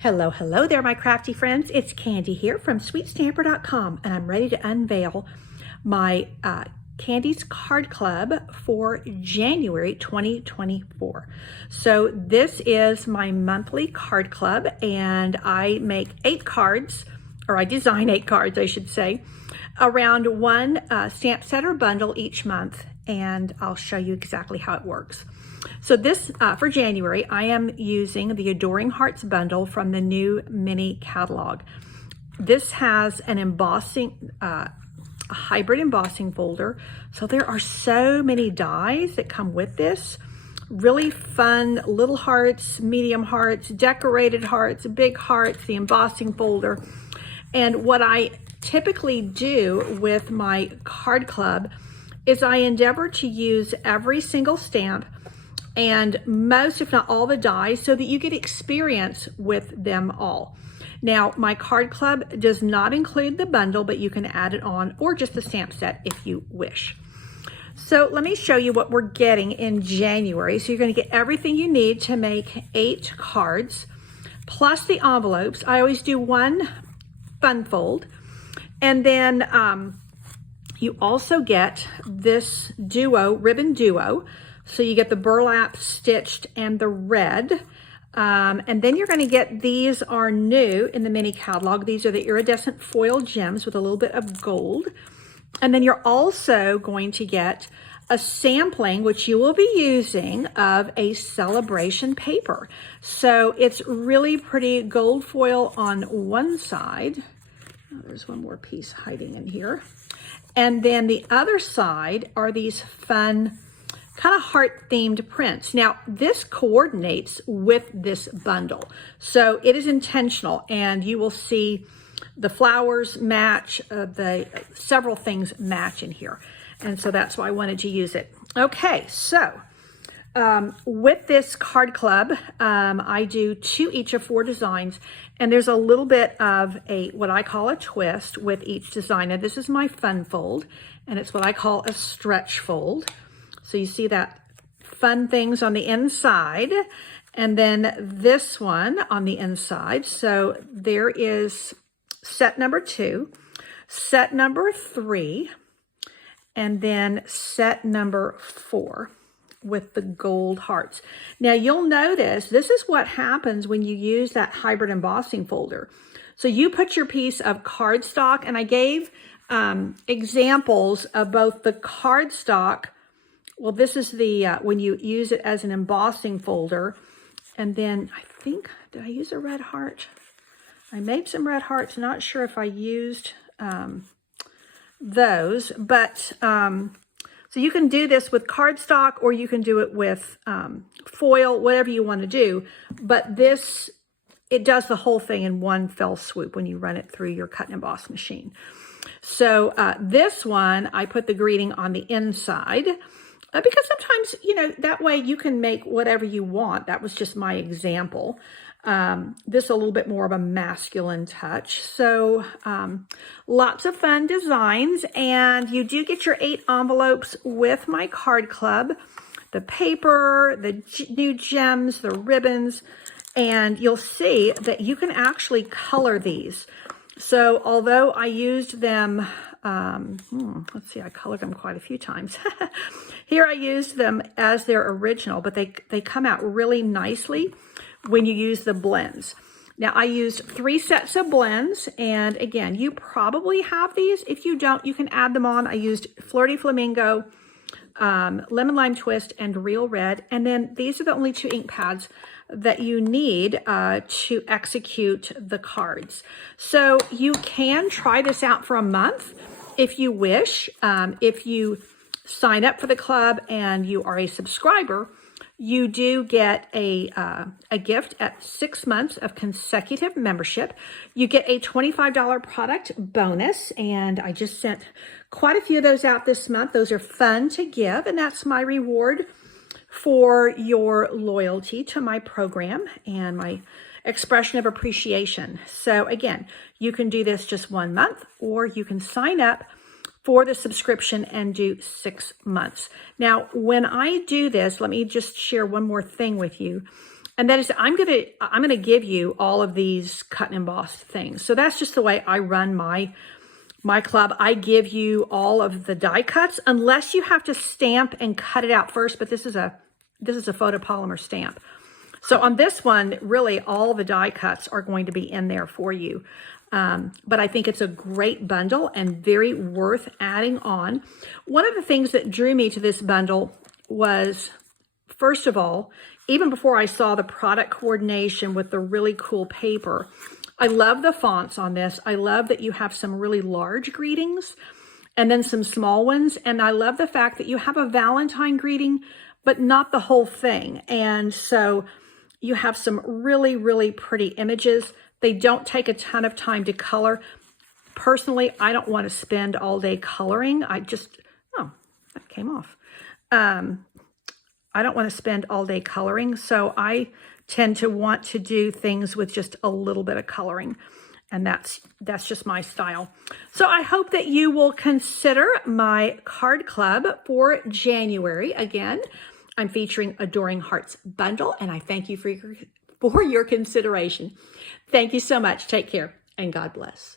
Hello, hello there, my crafty friends. It's Candy here from sweetstamper.com, and I'm ready to unveil my Candy's Card Club for January 2024. So this is my monthly card club, and I make 8 cards, or I design 8 cards, I should say, around one stamp set or bundle each month, and I'll show you exactly how it works. So this, for January, I am using the Adoring Hearts bundle from the new mini catalog. This has an embossing, a hybrid embossing folder. So there are so many dies that come with this. Really fun little hearts, medium hearts, decorated hearts, big hearts, the embossing folder. And what I typically do with my card club is I endeavor to use every single stamp and most, if not all, the dies so that you get experience with them all. Now, my card club does not include the bundle, but you can add it on, or just the stamp set if you wish. So let me show you what we're getting in January. So you're going to get everything you need to make 8 cards, plus the envelopes. I always do one fun fold, and then you also get this duo, ribbon duo. So you get the burlap stitched and the red. And then you're going to get, these are new in the mini catalog. These are the iridescent foil gems with a little bit of gold. And then you're also going to get a sampling, which you will be using, of a celebration paper. So it's really pretty gold foil on one side. Oh, there's one more piece hiding in here. And then the other side are these fun kind of heart-themed prints. Now, this coordinates with this bundle. So it is intentional, and you will see the flowers match, the several things match in here. And so that's why I wanted to use it. Okay, so with this card club, I do 2 each of 4 designs, and there's a little bit of what I call a twist with each design. Now, this is my fun fold, and it's what I call a stretch fold. So you see that fun things on the inside, and then this one on the inside. So there is set number 2, set number 3, and then set number 4 with the gold hearts. Now you'll notice this is what happens when you use that hybrid embossing folder. So you put your piece of cardstock, and I gave examples of both the cardstock. Well, this is the, when you use it as an embossing folder. And then I think, did I use a red heart? I made some red hearts. Not sure if I used those. But, so you can do this with cardstock, or you can do it with foil, whatever you want to do. But this, it does the whole thing in one fell swoop when you run it through your cut and emboss machine. So this one, I put the greeting on the inside. Because sometimes, you know, that way you can make whatever you want. That was just my example. This a little bit more of a masculine touch. So lots of fun designs. And you do get your 8 envelopes with my card club. The paper, the new gems, the ribbons. And you'll see that you can actually color these. So although I used them, let's see, I colored them quite a few times. Here I used them as their original, but they come out really nicely when you use the blends. Now I used 3 sets of blends, and again, you probably have these. If you don't, you can add them on. I used Flirty Flamingo, Lemon Lime Twist, and Real Red. And then these are the only 2 ink pads that you need to execute the cards. So you can try this out for a month if you wish. If you sign up for the club and you are a subscriber, you do get a gift at 6 months of consecutive membership. You get a $25 product bonus, and I just sent quite a few of those out this month. Those are fun to give, and that's my reward for your loyalty to my program and my expression of appreciation. So again, you can do this just 1 month, or you can sign up for the subscription and do 6 months. Now, when I do this, let me just share one more thing with you. And that is, I'm gonna give you all of these cut and embossed things. So that's just the way I run my club. I give you all of the die cuts, unless you have to stamp and cut it out first. But this is a photopolymer stamp. So on this one, really all the die cuts are going to be in there for you. But I think it's a great bundle and very worth adding on. One of the things that drew me to this bundle was, first of all, even before I saw the product coordination with the really cool paper, I love the fonts on this. I love that you have some really large greetings and then some small ones. And I love the fact that you have a Valentine greeting, but not the whole thing. And so you have some really, really pretty images. They don't take a ton of time to color. Personally, I don't want to spend all day coloring. Oh, that came off. I don't want to spend all day coloring, so I tend to want to do things with just a little bit of coloring, and that's just my style. So I hope that you will consider my card club for January. Again, I'm featuring Adoring Hearts bundle, and I thank you for your consideration. Thank you so much. Take care, and God bless.